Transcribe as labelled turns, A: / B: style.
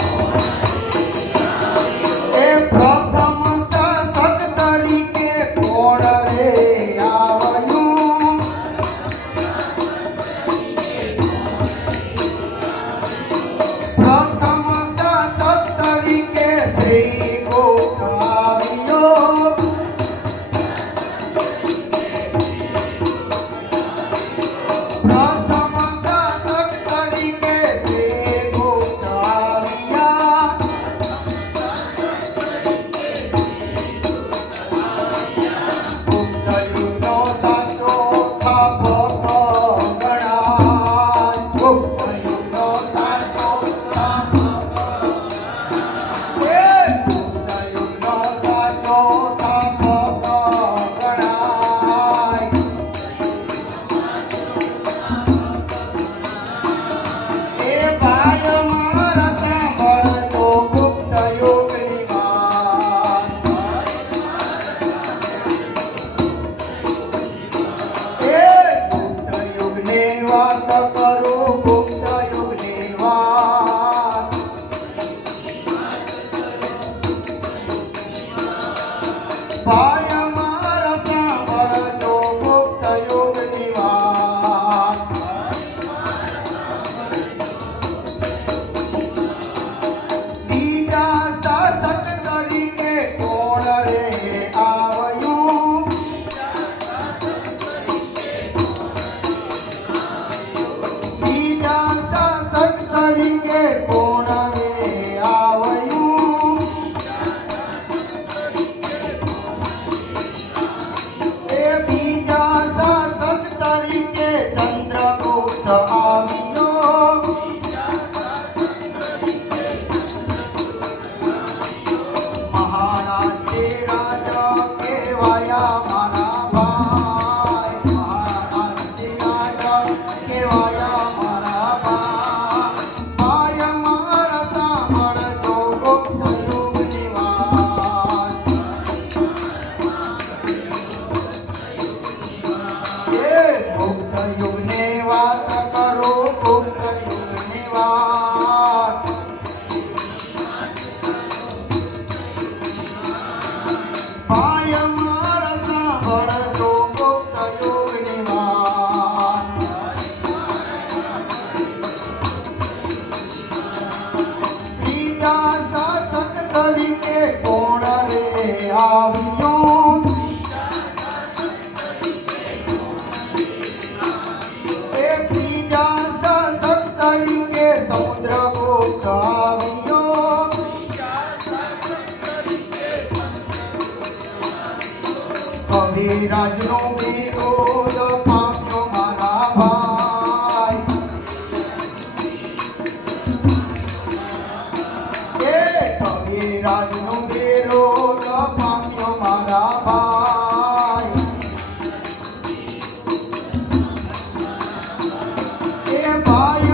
A: Thank you. cuerpo. સમુદ્ર ગુપ્ત આવ્યો કવિરાજનો વિરોધ પામ્યો મારા ભાઈ એ કવિરાજનો વિરોધ પામ્યો મારા ભાઈ Bye.